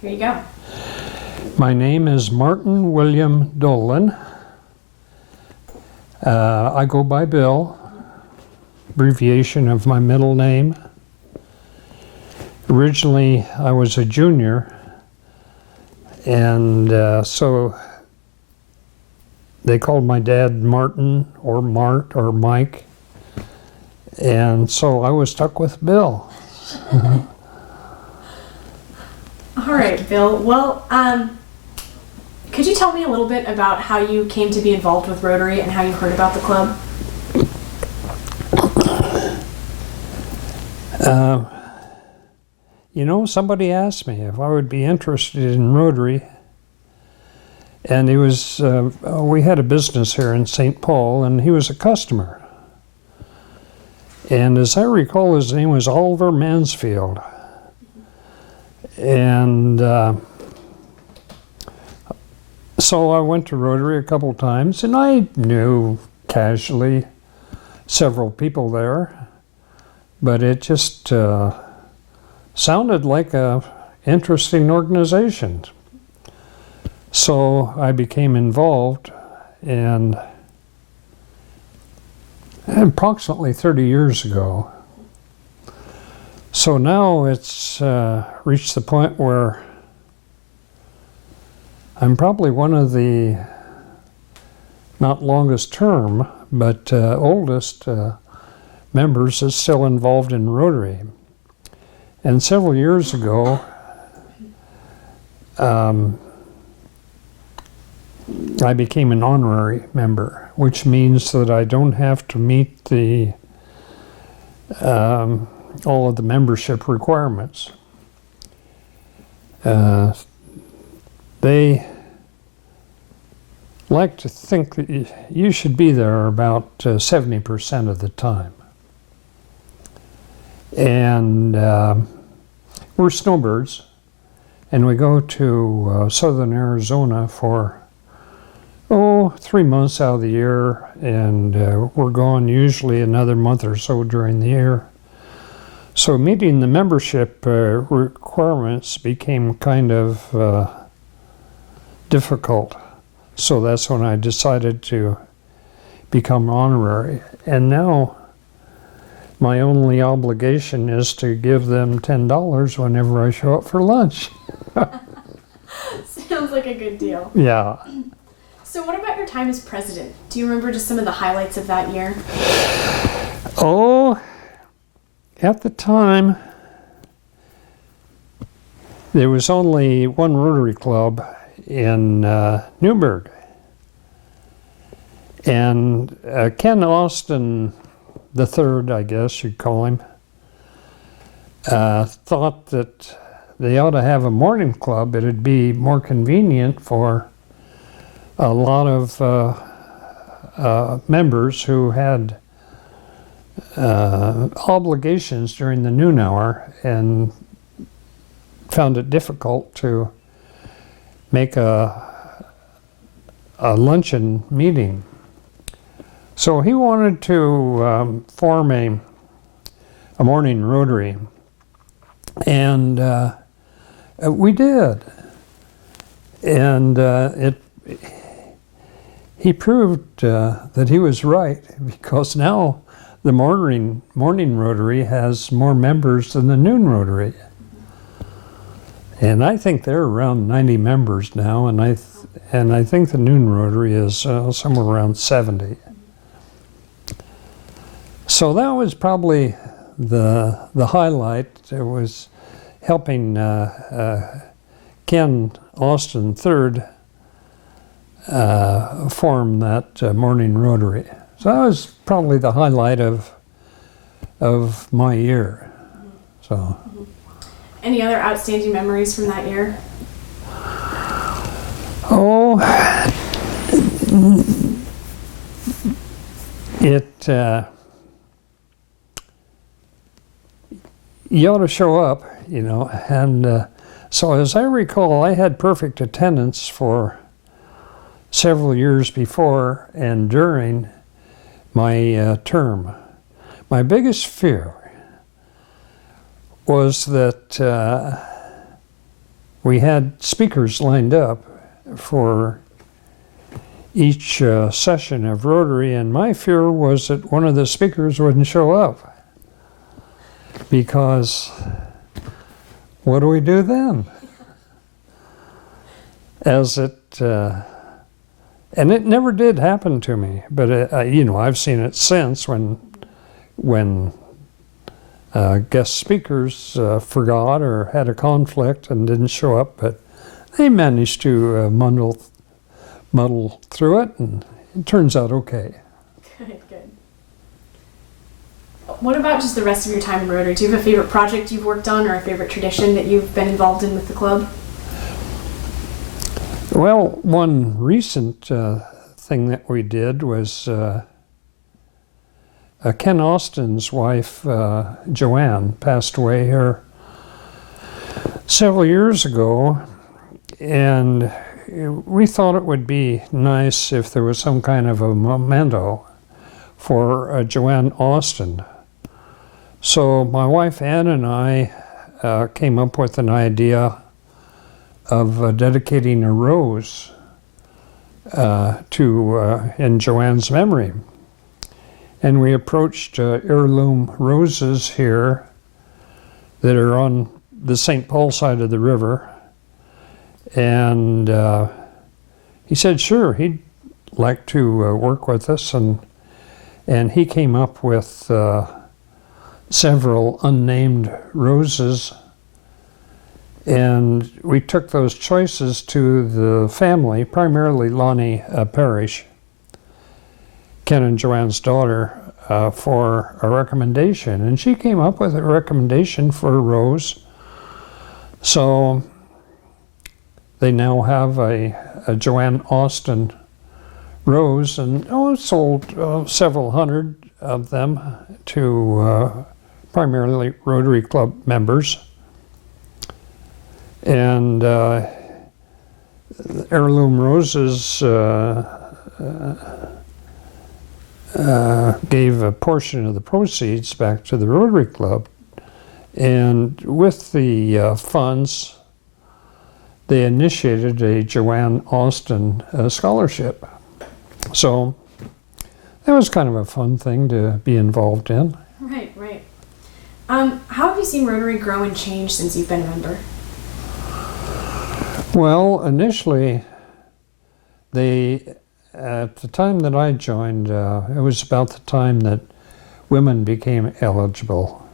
Here you go. My name is Martin William Dolan. I go by Bill, abbreviation of my middle name. Originally, I was a junior, and so they called my dad Martin or Mart or Mike, and so I was stuck with Bill. All right, Bill. Well, could you tell me a little bit about how you came to be involved with Rotary and how you heard about the club? Somebody asked me if I would be interested in Rotary, and he was, we had a business here in St. Paul, and he was a customer. And as I recall, his name was Oliver Mansfield. And so I went to Rotary a couple times, and I knew casually several people there, but it just sounded like a interesting organization. So I became involved, and approximately 30 years ago. So now it's reached the point where I'm probably one of the, not longest term, but oldest members that's still involved in Rotary. And several years ago, I became an honorary member, which means that I don't have to meet the all of the membership requirements. They like to think that you should be there about 70% of the time. And we're snowbirds, and we go to southern Arizona for 3 months out of the year, and we're gone usually another month or so during the year. So meeting the membership requirements became kind of difficult. So that's when I decided to become honorary. And now my only obligation is to give them $10 whenever I show up for lunch. Sounds like a good deal. Yeah. So what about your time as president? Do you remember just some of the highlights of that year? Oh, at the time, there was only one Rotary Club in Newburgh. And Ken Austin III, I guess you'd call him, thought that they ought to have a morning club. It'd be more convenient for a lot of members who had obligations during the noon hour and found it difficult to make a luncheon meeting. So he wanted to form a morning Rotary, and we did. And he proved that he was right, because now the morning Rotary has more members than the noon Rotary. And I think they're around 90 members now, and I think the noon Rotary is somewhere around 70. So that was probably the highlight. It was helping Ken Austin III form that morning Rotary. So that was probably the highlight of my year. So. Any other outstanding memories from that year? Oh, you ought to show up, and so as I recall, I had perfect attendance for several years before and during my term. My biggest fear was that we had speakers lined up for each session of Rotary, and my fear was that one of the speakers wouldn't show up. Because what do we do then? And it never did happen to me, but I've seen it since when guest speakers forgot or had a conflict and didn't show up, but they managed to muddle through it, and it turns out okay. Good, good. What about just the rest of your time in Rotary? Do you have a favorite project you've worked on or a favorite tradition that you've been involved in with the club? Well, one recent thing that we did was Ken Austin's wife, Joanne, passed away here several years ago, and we thought it would be nice if there was some kind of a memento for Joanne Austin. So my wife Ann and I came up with an idea of dedicating a rose in Joanne's memory. And we approached heirloom roses here that are on the St. Paul side of the river. And he said, sure, he'd like to work with us. And he came up with several unnamed roses. And we took those choices to the family, primarily Lonnie Parrish, Ken and Joanne's daughter, for a recommendation. And she came up with a recommendation for a rose. So they now have a Joanne Austin rose, and sold several hundred of them to primarily Rotary Club members. And heirloom roses gave a portion of the proceeds back to the Rotary Club. And with the funds, they initiated a Joanne Austin scholarship. So that was kind of a fun thing to be involved in. Right, right. How have you seen Rotary grow and change since you've been a member? Well, initially, at the time that I joined, it was about the time that women became eligible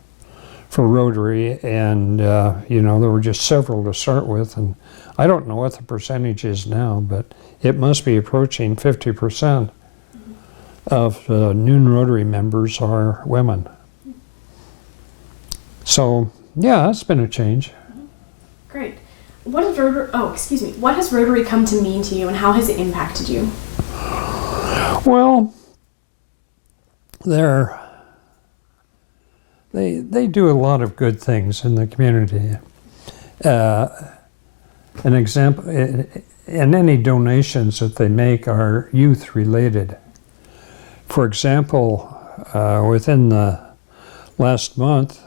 for Rotary, and there were just several to start with, and I don't know what the percentage is now, but it must be approaching 50% of new Rotary members are women. So, yeah, it's been a change. Great. What has Rotary come to mean to you, and how has it impacted you? Well, they do a lot of good things in the community. An example, and any donations that they make are youth related. For example, within the last month,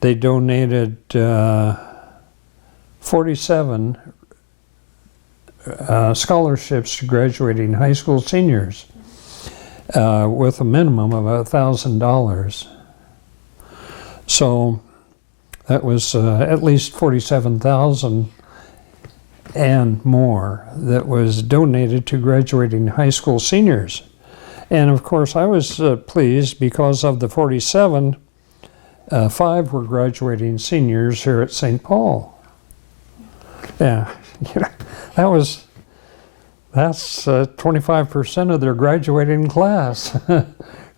they donated 47 scholarships to graduating high school seniors with a minimum of $1,000. So that was at least $47,000 and more that was donated to graduating high school seniors. And of course, I was pleased because of the 47, 5 were graduating seniors here at St. Paul. Yeah, that's 25% of their graduating class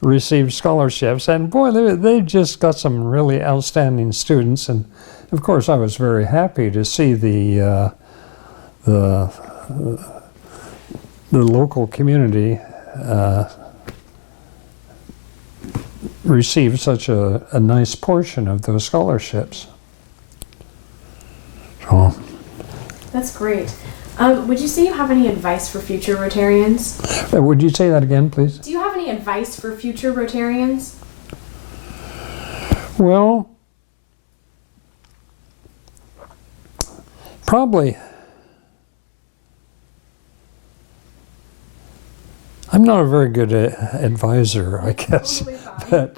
received scholarships, and boy, they just got some really outstanding students. And of course, I was very happy to see the local community receive such a nice portion of those scholarships. So. That's great. Would you say you have any advice for future Rotarians? Would you say that again, please? Do you have any advice for future Rotarians? Well, Probably, I'm not a very good advisor, I guess. Totally fine.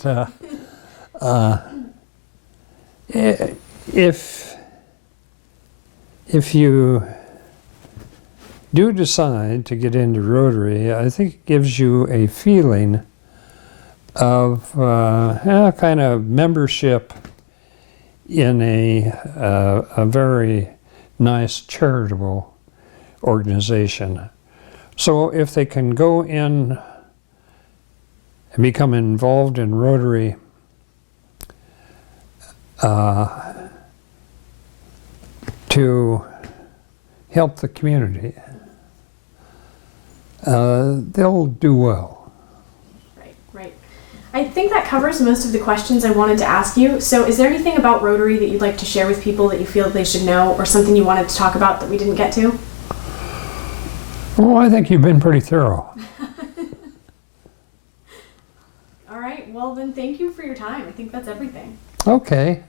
But if you do decide to get into Rotary, I think it gives you a feeling of kind of membership in a very nice charitable organization. So if they can go in and become involved in Rotary, to help the community, they'll do well. Right, right. I think that covers most of the questions I wanted to ask you. So is there anything about Rotary that you'd like to share with people that you feel they should know, or something you wanted to talk about that we didn't get to? Well, I think you've been pretty thorough. All right, well then thank you for your time. I think that's everything. Okay.